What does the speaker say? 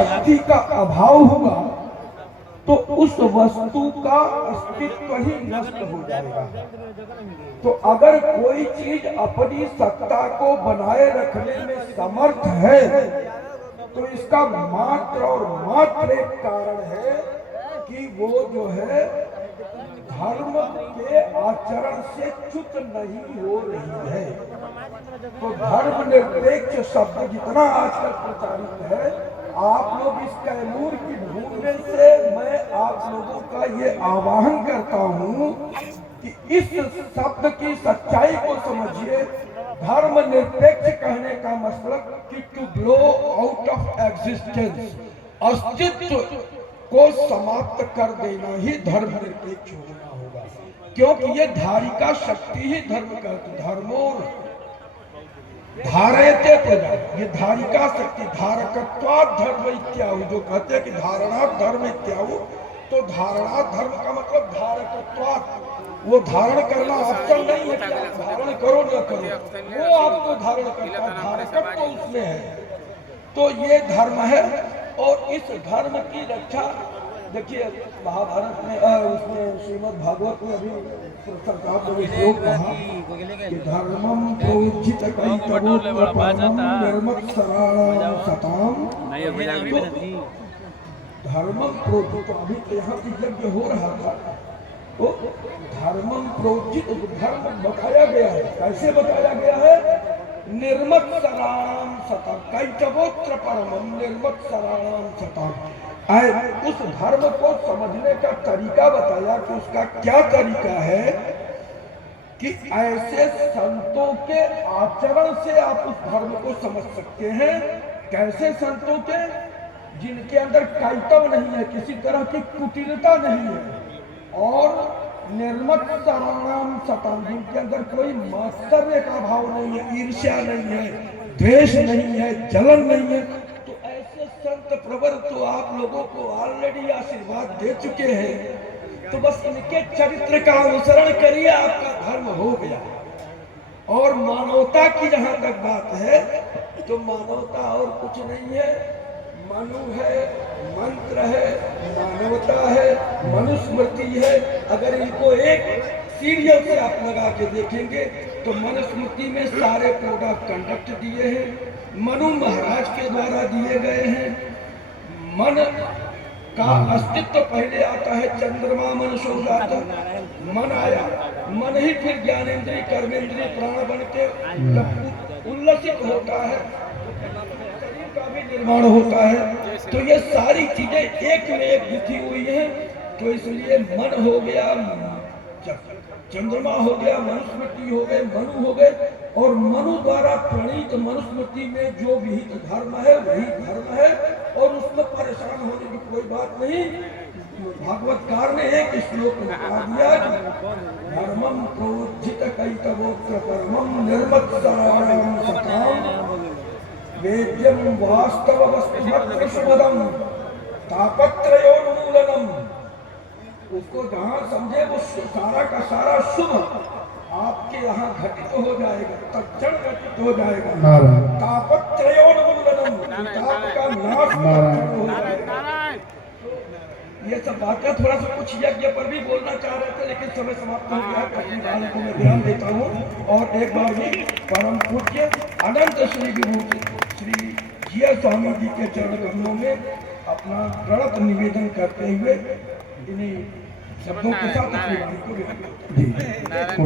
शक्ति का अभाव होगा तो उस वस्तु का अस्तित्व ही नष्ट हो जाएगा। तो अगर कोई चीज अपनी सत्ता को बनाए रखने में समर्थ है तो इसका मात्र और मात्र एक कारण है कि वो जो है धर्म के आचरण से च्युत नहीं हो रही है। तो धर्मनिरपेक्ष शब्द जितना आजकल प्रचारित है, आप लोग इस कैमूर की ढूंढने से मैं आप लोगों का ये आह्वान करता हूँ कि इस शब्द की सच्चाई को समझिए। धर्मनिरपेक्ष कहने का मतलब कि to blow out of existence, अस्तित्व को समाप्त कर देना ही धर्मनिरपेक्ष होना होगा। क्योंकि ये धारिका शक्ति ही धर्म का धर्मोर धारयते प्रजा, ये धारिका शक्ति धारकत्वात् धर्म इत्याहु, जो कहते हैं कि धारणा धर्म इत्याहु, तो धारणा धर्म का मतलब धारकत्वात्, वो धारण करना ऑप्शन नहीं है कि आप धारण करो न करो, वो आपको धारण करता है, धारकत्व तो उसमें है। तो ये धर्म है और इस धर्म की रक्षा देखिए महाभारत में उसमें श्रीमद् भागवत में अभी सरकार ने श्लोक कहा कि धर्मम प्रोज्झित कैतवोऽत्र परमं निर्मत्सराणां सताम्। धर्मम प्रोज्झित, तो अभी तो यहाँ की यज्ञ हो रहा था, तो धर्मम प्रोज्झित, धर्म बताया गया है। कैसे बताया गया है? निर्मत्सराणां सताम्, कैतवोऽत्र परमं निर्मत्सराणां सताम्। उस धर्म को समझने का तरीका बताया कि उसका क्या तरीका है कि ऐसे संतों के आचरण से आप उस धर्म को समझ सकते हैं। कैसे संतों के? जिनके अंदर कैतव नहीं है, किसी तरह की कुटिलता नहीं है, और निर्मत्सराणां सताम्, जिनके अंदर कोई मात्सर्य का भाव नहीं है, ईर्ष्या नहीं है, द्वेष नहीं है, जलन नहीं है। तो ऐसे संत प्रवर तो आप लोगों को ऑलरेडी आशीर्वाद दे चुके हैं। तो बस इनके चरित्र का अनुसरण करिए, आपका धर्म हो गया। और मानवता की जहां तक बात है तो मानवता और कुछ नहीं है, मनु है, मंत्र है, मानवता है, मनुस्मृति है। अगर इनको एक सीरियल से आप लगा के देखेंगे तो मनुस्मृति में सारे कोड ऑफ कंडक्ट दिए हैं, मनु महाराज के द्वारा दिए गए हैं। मन का अस्तित्व पहले आता है, चंद्रमा मन सो जाता, मन आया, मन ही फिर ज्ञानेंद्रिय कर्मेंद्रिय प्राण बन के उल्लसित होता है, शरीर का भी निर्माण होता है। तो ये सारी चीजें एक में एक गुथी हुई हैं। तो इसलिए मन हो गया, चंद्रमा हो गया, मनुस्मृति हो गए, मनु हो गए, और मनु द्वारा प्रणीत मनुस्मृति में जो विहित धर्म है वही धर्म है, और उसमें परेशान होने की कोई बात नहीं। भागवतकार ने एक श्लोक में कहा दिया कि धर्मम प्रोज्झित कैतवोऽत्र परमं निर्मत्सराणां सताम् वेद्यं वास्तव वस्तुभद्र शुभदम् तापत्रयोन्मूलनम्। उसको जहाँ समझे वो सारा का सारा शुभ आपके यहाँ घटित हो जाएगा, तत्क्षण घटित हो जाएगा। तापत्रयोन्मूलनम्, ताप का नाश हो जाएगा। ये सब बातें थोड़ा सा कुछ यज्ञ पर भी बोलना चाह रहे थे, लेकिन समय समाप्त हो गया। अपनी बात को मैं ध्यान देता हूँ और एक बार भी परम पूज्य अनंत श्री विभूति श्री जिया स्वामी जी के चरण कमलों में अपना प्रणत निवेदन करते हुए इन्हीं शब्दों के साथ अपनी वाणी को